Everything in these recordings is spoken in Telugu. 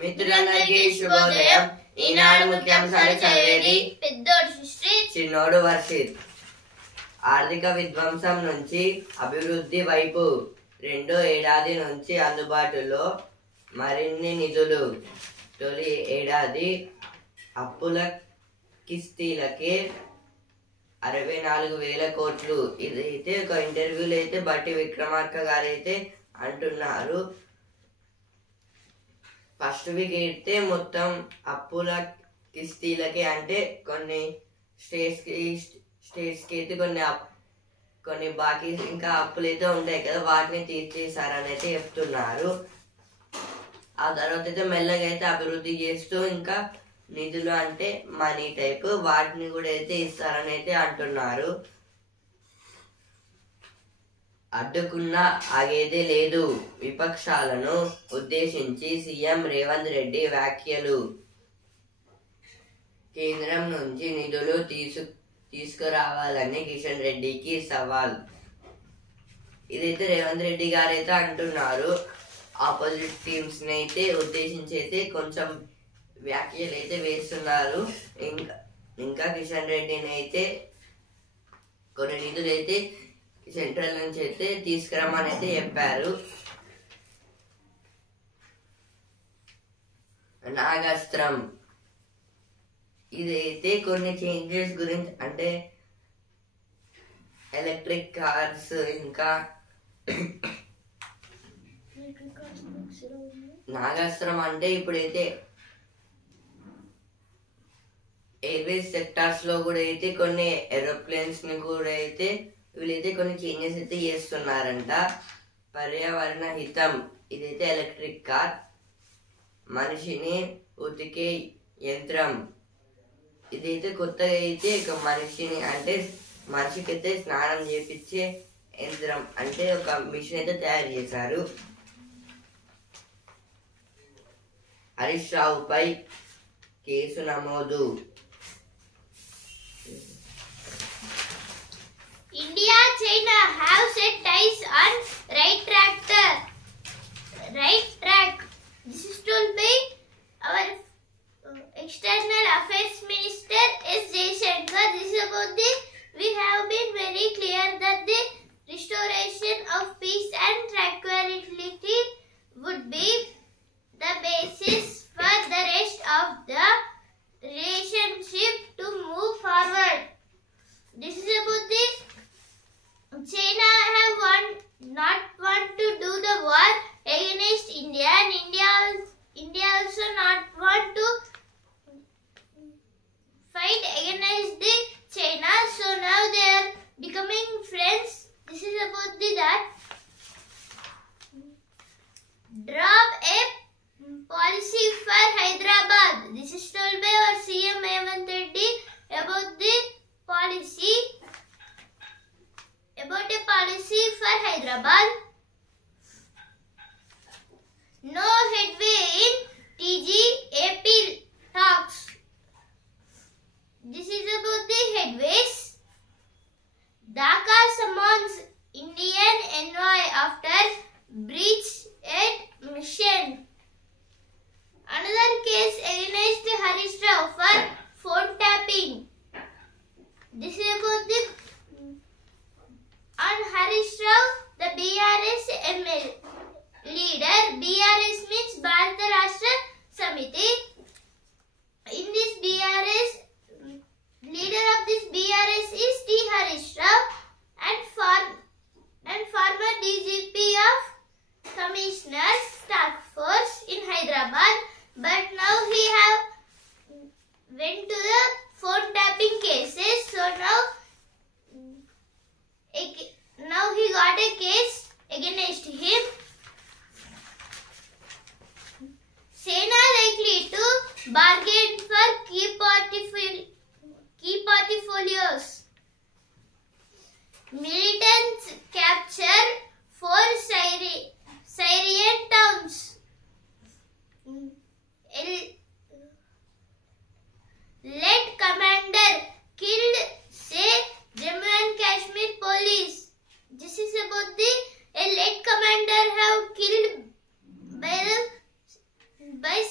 మిత్రులందరికీ శుభోదయం. ఈనాడు ముఖ్యాంశాలు చదివేది పెద్దోడు సృష్టి, చిన్నోడు వర్షిత్. ఆర్థిక విధ్వంసం నుంచి అభివృద్ధి వైపు రెండో ఏడాది నుంచి అందుబాటులో మరిన్ని నిధులు. తొలి ఏడాది అప్పుల కిస్తీలకే 64,000 కోట్లు. ఇదైతే ఒక ఇంటర్వ్యూలో అయితే బట్టి విక్రమార్క గారు అయితే అంటున్నారు. ఫస్ట్ వీక్ అయితే మొత్తం అప్పుల కిస్తీలకి అంటే కొన్ని స్టేట్స్కి అయితే కొన్ని బాకీ ఇంకా అప్పులు అయితే ఉంటాయి కదా, వాటిని తీర్చేశారని అయితే చెప్తున్నారు. ఆ తర్వాత అయితే మెల్లగా అయితే అభివృద్ధి చేస్తూ ఇంకా నిధులు అంటే మనీ టైప్ వాటిని కూడా అయితే ఇస్తారని అయితే అంటున్నారు. అడ్డుకున్నా ఆగేదే లేదు. విపక్షాలను ఉద్దేశించి సీఎం రేవంత్ రెడ్డి వ్యాఖ్యలు. కేంద్రం నుంచి నిధులు తీసుకురావాలని కిషన్ రెడ్డికి సవాల్. ఇదైతే రేవంత్ రెడ్డి గారు అయితే అంటున్నారు. ఆపోజిట్ టీమ్స్ ని అయితే ఉద్దేశించి అయితే కొంచెం వ్యాఖ్యలు అయితే వేస్తున్నారు. ఇంకా కిషన్ రెడ్డిని అయితే కొన్ని నిధులు అయితే సెంట్రల్ నుంచి అయితే తీసుకురమ్మని అయితే చెప్పారు. నాగాస్త్రం ఇదైతే కొన్ని చేంజెస్ గురించి అంటే ఎలక్ట్రిక్ కార్స్ ఇంకా నాగాస్త్రం అంటే ఇప్పుడైతే ఎయిర్వేస్ సెక్టార్స్ లో కూడా అయితే కొన్ని ఏరోప్లేన్స్ ని కూడా అయితే వీళ్ళైతే కొన్ని చేంజెస్ అయితే చేస్తున్నారంట. పర్యావరణ హితం ఇదైతే ఎలక్ట్రిక్ కార్. మనిషిని ఉతికే యంత్రం ఇదైతే కొత్తగా అయితే ఒక మనిషిని అంటే మనిషికి అయితే స్నానం చేపించే యంత్రం అంటే ఒక మిషన్ అయితే తయారు చేశారు. హరీష్ రావుపై కేసు నమోదు. India, China have set ties on right track. This is told by our External Affairs Minister S. Jaishankar. This is about we have been very clear that the restoration of peace and tranquility would be the basis for the rest of the relationship to move forward. This is about the China have not want to do the war against India, and India also not want to fight against the China. So now they are becoming friends. This is about that drop a policy for Hyderabad. This is told by our CM Ravant Reddy about the policy. About a policy for Hyderabad. No headway in TG-AP talks. This is about the headways. Dhaka summons Indian envoy after breach at mission. Another case against Harish Rao for phone tapping. This is about the on Harish Rao, the BRS leader. BRS means Bharata Rashtra Samiti. In this BRS, leader of this BRS is T. Harish Rao and former DGP of Commissioners Task Force in Hyderabad. But now he have went to the phone tapping cases. So now he got a case against him. Sena likely to bargain for key portfolios. Militants capture 4 Syrian towns. Lead commander killed, say Jammu and Kashmir police. This is about the lead commander have killed by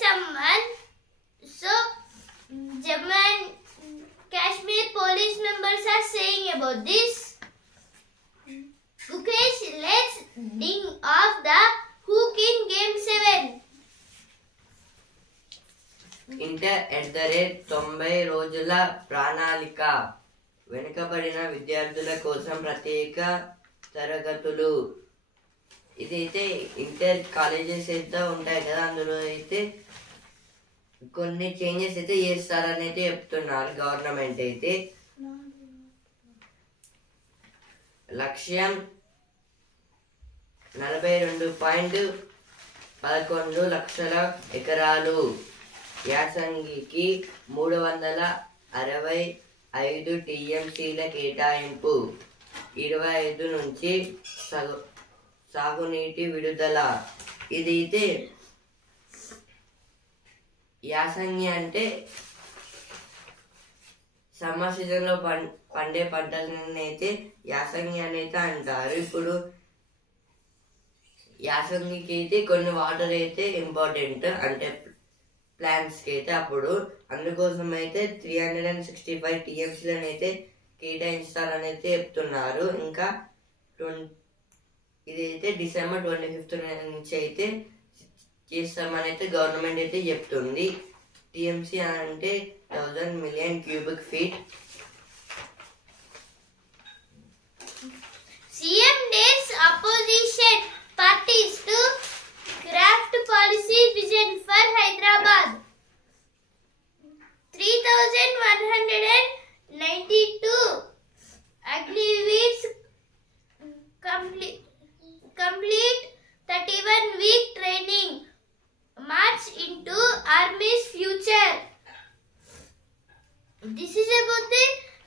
someone. So Jammu and Kashmir police members are saying about this. Mukesh, let's ding off the hook in Game 7. Inter @90 రోజుల ప్రణాళిక వెనుకబడిన విద్యార్థుల కోసం ప్రత్యేక తరగతులు. ఇదైతే ఇంటర్ కాలేజెస్ అయితే ఉంటాయి కదా, అందులో అయితే కొన్ని చేంజెస్ అయితే చేస్తారని అయితే చెప్తున్నారు గవర్నమెంట్ అయితే. లక్ష్యం 42.11 లక్షల ఎకరాలు. యాసంగికి 365 టీఎంసీల కేటాయింపు. 25 నుంచి సాగునీటి విడుదల. ఇదైతే యాసంగి అంటే సమ్మర్ సీజన్ లో పండే పంటలని అయితే యాసంగి అని అయితే అంటారు. ఇప్పుడు యాసంగికి అయితే కొన్ని వాటర్ అయితే ఇంపార్టెంట్, అంటే ప్లాంట్స్ కి అయితే. అప్పుడు అందుకోసం అయితే 365 టీఎంసీలను అయితే కేటాయిస్తారని అయితే చెప్తున్నారు. ఇంకా ఇదైతే December 25 నుంచి అయితే చేస్తామని అయితే గవర్నమెంట్ అయితే చెప్తుంది. టీఎంసీ అంటే 1000 million cubic feet. CM dares opposition parties to craft policy vision for Hyderabad. 3,192 Agniveers complete 31-week training. March into Army's future. This is about the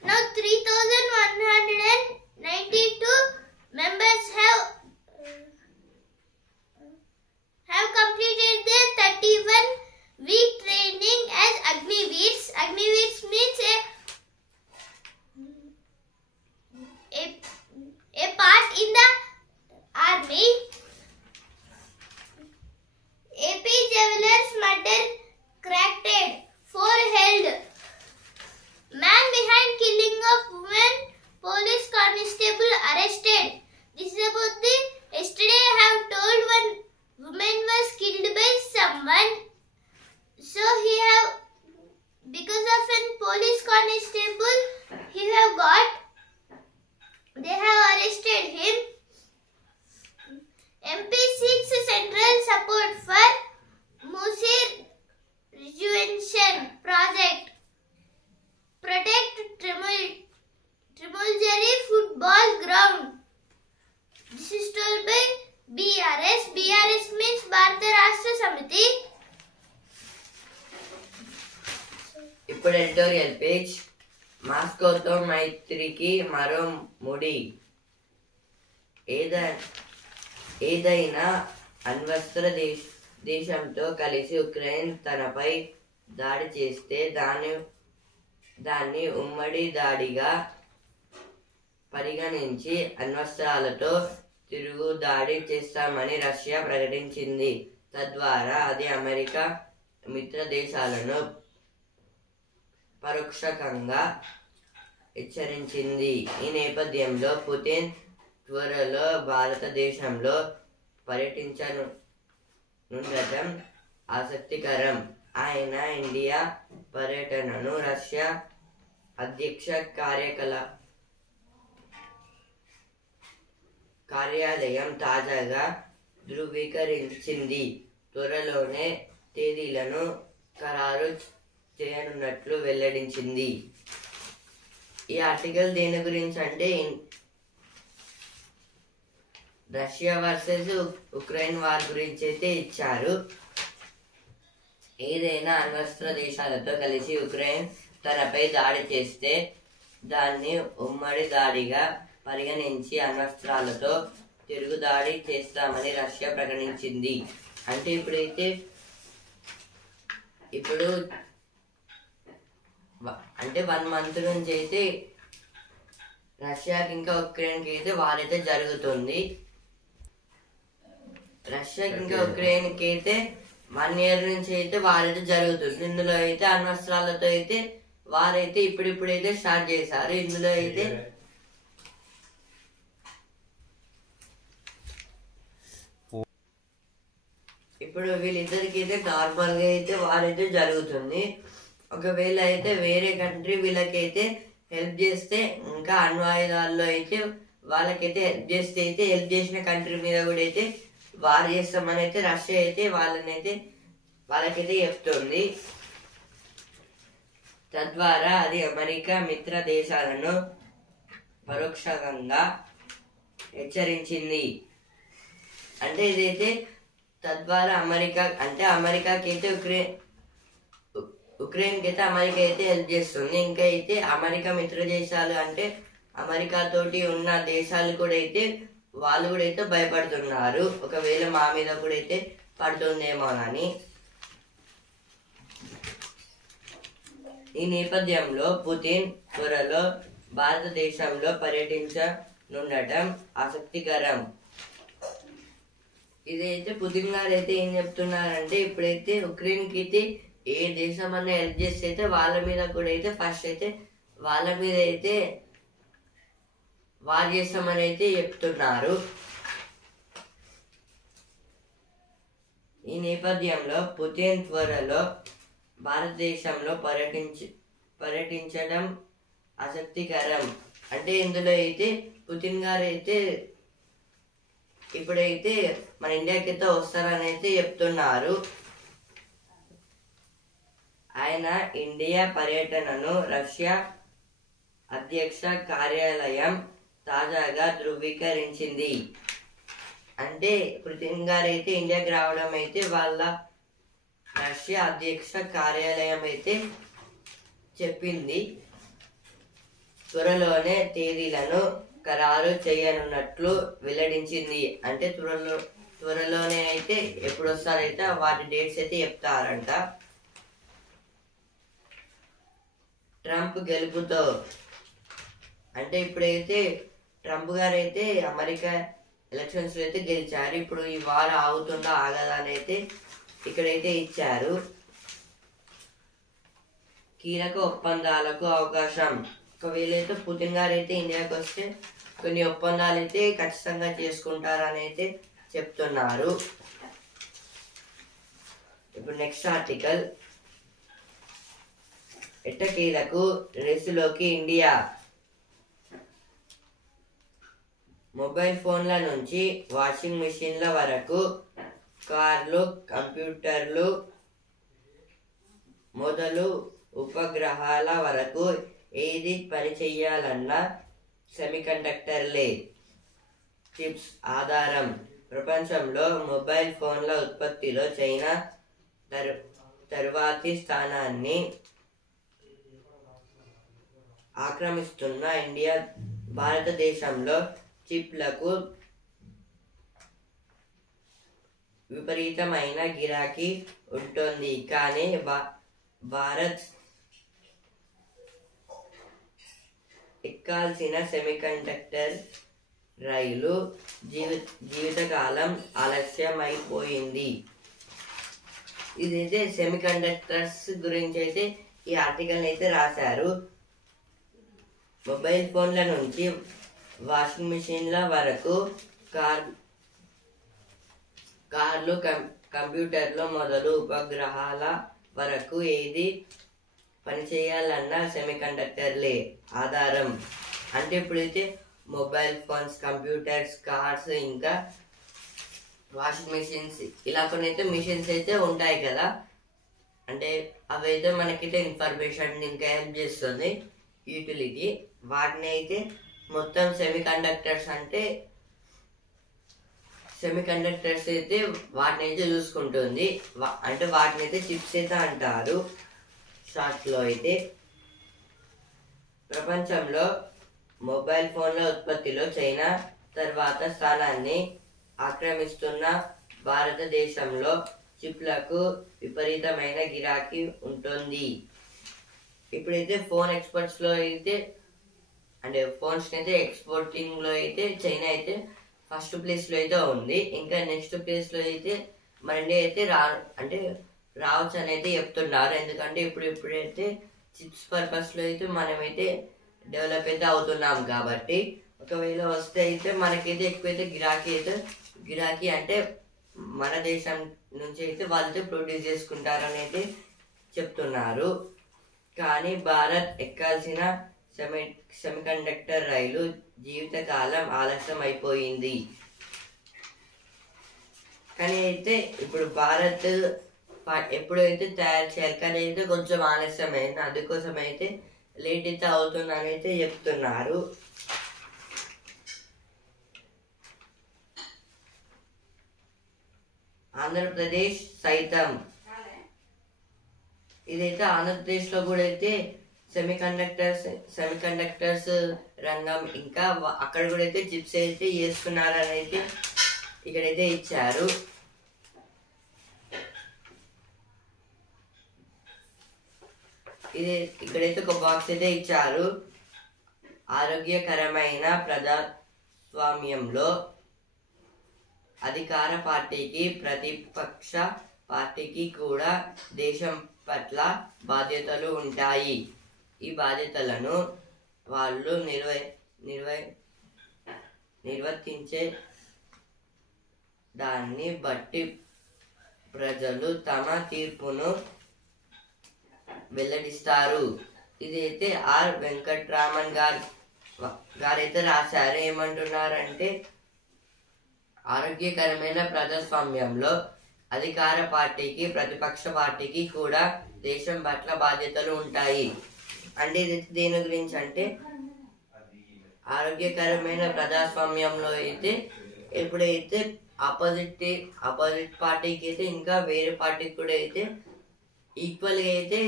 now 3,192 members have completed their 31-week training as Agniveers. Agniveers means a part in the army. AP Jewelers murder cracked. 4 held. Man behind killing of woman police constable arrested. This is about the yesterday I have told one woman was killed by someone. So he have, because of an police constable he have got, they have arrested him. MP seeks central support for Musir rejuvenation project. Protect Trimuljari football ground. This is told by BRS. BRS means Bharata Rashtra Samiti. ఇప్పుడు ఎడిటోరియల్ పేజ్. మాస్కోతో మైత్రికి మరో ముడి. ఏదైనా అణ్వస్త్ర దేశంతో కలిసి ఉక్రెయిన్ తనపై దాడి చేస్తే దాన్ని ఉమ్మడి దాడిగా పరిగణించి అణ్వస్త్రాలతో తిరుగు దాడి చేస్తామని రష్యా ప్రకటించింది. తద్వారా అది అమెరికా మిత్ర దేశాలను పరోక్షంగా హెచ్చరించింది. ఈ నేపథ్యంలో పుతిన్ త్వరలో భారతదేశంలో పర్యటించనుండటం ఆసక్తికరం. ఆయన ఇండియా పర్యటనను రష్యా అధ్యక్ష కార్యాలయం తాజాగా ధృవీకరించింది. త్వరలోనే తేదీలను ఖరారు చేయనున్నట్లు వెల్లడించింది. ఈ ఆర్టికల్ దేని గురించి అంటే రష్యా వర్సెస్ ఉక్రెయిన్ వార్ గురించి అయితే ఇచ్చారు. ఏదైనా అణ్వస్త్ర దేశాలతో కలిసి ఉక్రెయిన్ తనపై దాడి చేస్తే దాన్ని ఉమ్మడి దాడిగా పరిగణించి అణ్వస్త్రాలతో తిరుగుదాడి చేస్తామని రష్యా ప్రకటించింది. అంటే ఇప్పుడు అంటే 1 month నుంచి అయితే రష్యాకి ఇంకా ఉక్రెయిన్కి అయితే వార్ అయితే జరుగుతుంది. రష్యాకి ఇంకా ఉక్రెయిన్కి అయితే 1 year నుంచి అయితే వారైతే జరుగుతుంది. ఇందులో అయితే అణ్వస్త్రాలతో అయితే వారైతే ఇప్పుడిప్పుడైతే స్టార్ట్ చేశారు. ఇందులో అయితే ఇప్పుడు వీళ్ళిద్దరికి అయితే నార్మల్ గా అయితే వారైతే జరుగుతుంది. ఒకవేళ అయితే వేరే కంట్రీ వీళ్ళకైతే హెల్ప్ చేస్తే, ఇంకా అణ్వాయుధాల్లో అయితే వాళ్ళకైతే హెల్ప్ చేస్తే అయితే హెల్ప్ చేసిన కంట్రీ మీద కూడా అయితే వార్ చేస్తామని అయితే రష్యా అయితే వాళ్ళకైతే చెప్తుంది. తద్వారా అది అమెరికా మిత్ర దేశాలను పరోక్షంగా హెచ్చరించింది. అంటే ఇదైతే తద్వారా అమెరికాకి అయితే ఉక్రెయిన్కి అయితే అమెరికా అయితే హెల్ప్ చేస్తుంది. ఇంకా అయితే అమెరికా మిత్ర దేశాలు అంటే అమెరికా తోటి ఉన్న దేశాలు కూడా అయితే వాళ్ళు కూడా అయితే భయపడుతున్నారు, ఒకవేళ మా మీద కూడా అయితే పడుతుందేమోనని. ఈ నేపథ్యంలో పుతిన్ త్వరలో భారతదేశంలో పర్యటించనుండటం ఆసక్తికరం. ఇదైతే పుతిన్ గారు అయితే ఏం చెప్తున్నారంటే, ఇప్పుడైతే ఉక్రెయిన్ కి అయితే ఏ దేశం అన్న హెల్ప్ చేస్తే అయితే వాళ్ళ మీద కూడా అయితే ఫస్ట్ అయితే వాళ్ళ మీద అయితే వార్ చేస్తామని అయితే చెప్తున్నారు. ఈ నేపథ్యంలో పుతిన్ త్వరలో భారతదేశంలో పర్యటించడం ఆసక్తికరం. అంటే ఇందులో అయితే పుతిన్ గారు అయితే ఇప్పుడైతే మన ఇండియాకి అయితే వస్తారని అయితే చెప్తున్నారు. ఆయన ఇండియా పర్యటనను రష్యా అధ్యక్ష కార్యాలయం తాజాగా ధృవీకరించింది. అంటే పుతిన్ గారు అయితే ఇండియాకి రావడం అయితే వాళ్ళ రష్యా అధ్యక్ష కార్యాలయం అయితే చెప్పింది. త్వరలోనే తేదీలను ఖరారు చేయనున్నట్లు వెల్లడించింది. అంటే త్వరలోనే అయితే ఎప్పుడు వస్తారైతే వాటి డేట్స్ అయితే చెప్తారంట. ట్రంప్ గెలుపుతో అంటే ఇప్పుడైతే ట్రంప్ గారు అయితే అమెరికా ఎలక్షన్స్ లో అయితే గెలిచారు. ఇప్పుడు ఈ వార్ ఆగుతుందా ఆగదా అని అయితే ఇక్కడైతే ఇచ్చారు. కీలక ఒప్పందాలకు అవకాశం. ఒకవేళ అయితే పుతిన్ గారు అయితే ఇండియాకి వస్తే కొన్ని ఒప్పందాలు అయితే ఖచ్చితంగా చేసుకుంటారని అయితే చెప్తున్నారు. ఇప్పుడు నెక్స్ట్ ఆర్టికల్, ఎట్టకేలకు రేసులోకి ఇండియా. మొబైల్ ఫోన్ల నుంచి వాషింగ్ మెషిన్ల వరకు, కార్లు, కంప్యూటర్లు మొదలు ఉపగ్రహాల వరకు ఏది పని చెయ్యాలన్నా సెమీకండక్టర్లే చిప్స్ ఆధారం. ప్రపంచంలో మొబైల్ ఫోన్ల ఉత్పత్తిలో చైనా తర్వాతి స్థానాన్ని ఆక్రమిస్తున్న ఇండియా భారతదేశంలో చిప్లకు విపరీతమైన గిరాకీ ఉంటుంది. కానీ భారత్ ఎక్కాల్సిన సెమీకండక్టర్ రైలు జీవితకాలం ఆలస్యమైపోయింది. ఇదైతే సెమీకండక్టర్స్ గురించి అయితే ఈ ఆర్టికల్ అయితే రాశారు. మొబైల్ ఫోన్ల నుంచి వాషింగ్ మెషిన్ల వరకు, కార్లు, కంప్యూటర్లు మొదలు ఉపగ్రహాల వరకు ఏది పనిచేయాలన్నా సెమీకండక్టర్లే ఆధారం. అంటే ఇప్పుడైతే మొబైల్ ఫోన్స్, కంప్యూటర్స్, కార్స్, ఇంకా వాషింగ్ మెషిన్స్, ఇలా కొన్ని అయితే మిషన్స్ అయితే ఉంటాయి కదా. అంటే అవైతే మనకైతే ఇన్ఫర్మేషన్ ఇంకా హెల్ప్ చేస్తుంది, యూటిలిటీ. వాటిని అయితే మొత్తం సెమీకండక్టర్స్ అంటే సెమీకండక్టర్స్ అయితే వాటిని అయితే చూసుకుంటుంది. అంటే వాటిని అయితే చిప్స్ అయితే అంటారు షార్ట్ లో. అయితే ప్రపంచంలో మొబైల్ ఫోన్ల ఉత్పత్తిలో చైనా తర్వాత స్థానాన్ని ఆక్రమిస్తున్న భారతదేశంలో చిప్లకు విపరీతమైన గిరాకీ ఉంటుంది. ఇప్పుడైతే ఫోన్ ఎక్స్పోర్ట్స్ లో అయితే అంటే ఫోన్స్ అయితే ఎక్స్పోర్టింగ్ లో అయితే చైనా అయితే ఫస్ట్ ప్లేస్ లో అయితే ఉంది. ఇంకా నెక్స్ట్ ప్లేస్ లో అయితే మన ఇండియా అయితే అంటే రావచ్చు అని అయితే చెప్తున్నారు. ఎందుకంటే ఇప్పుడైతే చిప్స్ పర్పస్లో అయితే మనమైతే డెవలప్ అయితే అవుతున్నాం కాబట్టి ఒకవేళ వస్తే అయితే మనకైతే ఎక్కువైతే గిరాకీ అంటే మన దేశం నుంచి అయితే వాళ్ళైతే ప్రొడ్యూస్ చేసుకుంటారని అయితే చెప్తున్నారు. కానీ భారత్ ఎక్కాల్సిన సెమీకండక్టర్ రైలు జీవితకాలం ఆలస్యం అయిపోయింది. కానీ అయితే ఇప్పుడు భారత్ ఎప్పుడైతే తయారు చేయాలి కానీ అయితే కొంచెం ఆలస్యమైంది, అందుకోసం అయితే లేట్ అయితే అవుతుందని అయితే చెప్తున్నారు. ఆంధ్రప్రదేశ్ సైతం ఇదైతే ఆంధ్రప్రదేశ్లో కూడా అయితే సెమీకండక్టర్స్ రంగం ఇంకా అక్కడ కూడా అయితే చిప్స్ అయితే చేస్తున్నారని అయితే ఇక్కడైతే ఇచ్చారు. ఇక్కడైతే ఒక బాక్స్ అయితే ఇచ్చారు. ఆరోగ్యకరమైన ప్రజాస్వామ్యంలో అధికార పార్టీకి ప్రతిపక్ష పార్టీకి కూడా దేశం పట్ల బాధ్యతలు ఉంటాయి. ఈ బాధ్యతలను వాళ్ళు నిర్వర్తించే దాన్ని బట్టి ప్రజలు తమ తీర్పును వెల్లడిస్తారు. ఇదైతే ఆర్ వెంకట్రామన్ గారైతే రాశారు. ఏమంటున్నారంటే ఆరోగ్యకరమైన ప్రజాస్వామ్యంలో అధికార పార్టీకి ప్రతిపక్ష పార్టీకి కూడా దేశం పట్ల బాధ్యతలు ఉంటాయి. అంటే ఇది దేని గురించి అంటే ఆరోగ్యకరమైన ప్రజాస్వామ్యంలో అయితే ఎప్పుడైతే ఆపోజిట్ పార్టీకి అయితే ఇంకా వేరే పార్టీకి కూడా అయితే ఈక్వల్గా అయితే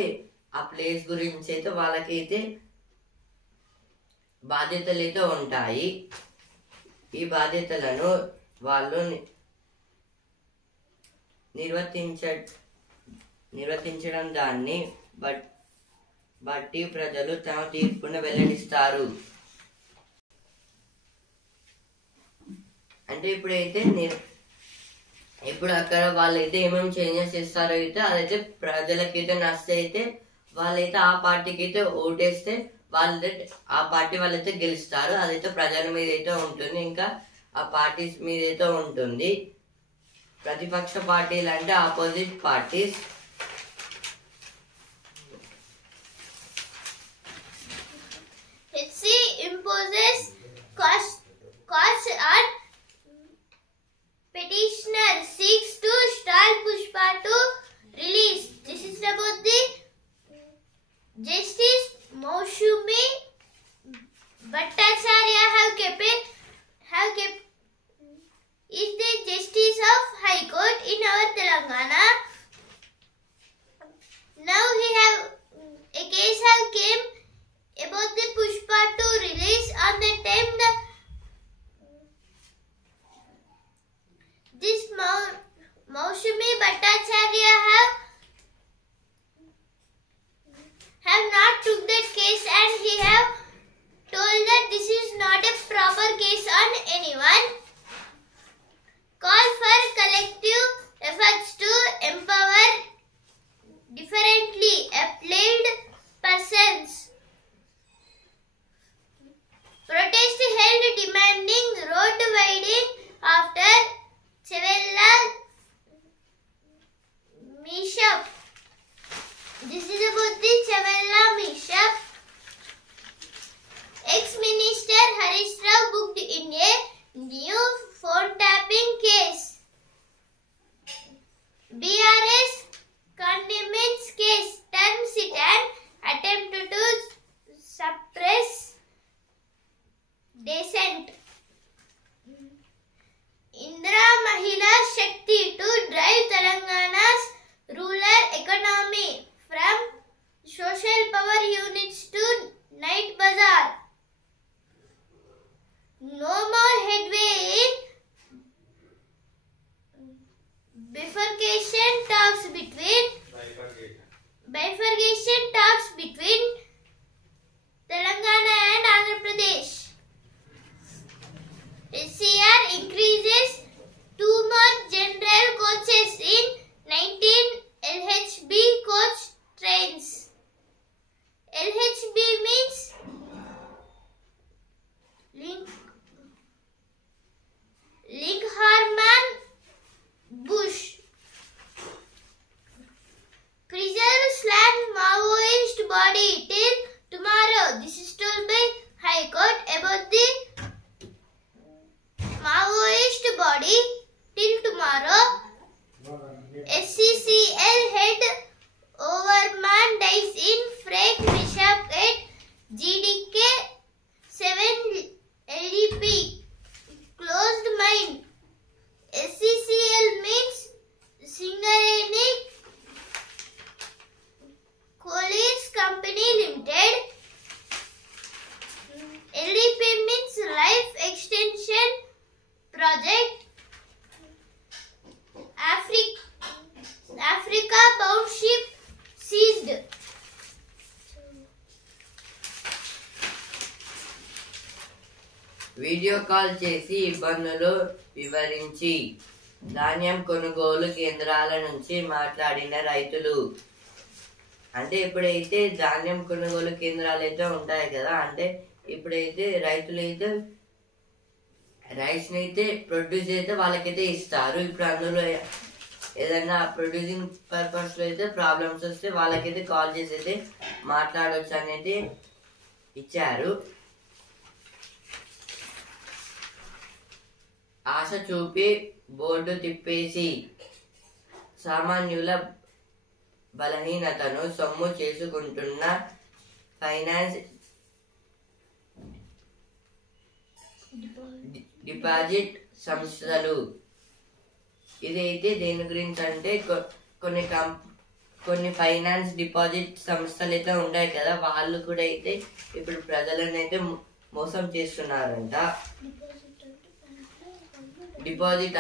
ఆ ప్లేస్ గురించి అయితే వాళ్ళకైతే బాధ్యతలు అయితే ఉంటాయి. ఈ బాధ్యతలను వాళ్ళు నిర్వర్తించడం దాన్ని బట్టి ప్రజలు తమ తీర్పును వెల్లడిస్తారు. అంటే ఇప్పుడు అక్కడ వాళ్ళైతే ఏమేమి చేంజెస్ చేస్తారో అయితే అదైతే ప్రజలకైతే నచ్చితే అయితే వాళ్ళైతే ఆ పార్టీకి అయితే ఓటేస్తే ఆ పార్టీ వాళ్ళైతే గెలుస్తారు. అదైతే ప్రజల మీద అయితే ఉంటుంది, ఇంకా ఆ పార్టీస్ మీద అయితే ఉంటుంది. ప్రతిపక్ష పార్టీలు అంటే opposite parties. HC imposes costs on petitioner seeks to stall Pushpa to release. This is about the Justice Moushumi Bhattacharya is the Justice of High Court in our Telangana. Now a case have came about the Pushpa to release on the time this Moushumi Bhattacharya have not took that case, and he have told that this is not a proper case on anyone. Call for collective efforts to empower differently abled persons. Protest held demanding road widening after Chevella Mishap. This is about the Chevella Mishap. Ex-Minister Harish Rao booked in a new phone tapping case. BRS condemns case, terms it an attempt to suppress dissent. Indra Mahila Shakti to drive Telangana's rural economy from social power units to night bazaar. No more headway in bifurcation talks between Telangana and Andhra Pradesh. SCR increases 2 more general coaches video call చేసి ఇబ్బందులు వివరించి ధాన్యం కొనుగోలు కేంద్రాల నుంచి మాట్లాడిన రైతులు. అంటే ఇప్పుడైతే ధాన్యం కొనుగోలు కేంద్రాలు అయితే ఉంటాయి కదా, అంటే ఇప్పుడైతే రైతులైతే రైస్ అయితే ప్రొడ్యూస్ అయితే వాళ్ళకైతే ఇస్తారు. ఇప్పుడు అందులో ఏదైనా ప్రొడ్యూసింగ్ పర్పస్ లో అయితే ప్రాబ్లమ్స్ వస్తే వాళ్ళకైతే కాల్ చేసి అయితే మాట్లాడవచ్చు అనేది ఇచ్చారు. ఆశ చూపి బోర్డు తిప్పేసి సామాన్యుల బలహీనతను సొమ్ము చేసుకుంటున్న ఫైనాన్స్ డిపాజిట్ సంస్థలు. ఇదైతే దేని గురించి అంటే కొన్ని ఫైనాన్స్ డిపాజిట్ సంస్థలు అయితే ఉంటాయి కదా, వాళ్ళు కూడా అయితే ఇప్పుడు ప్రజలను అయితే మోసం చేస్తున్నారంట. డిపాజిట్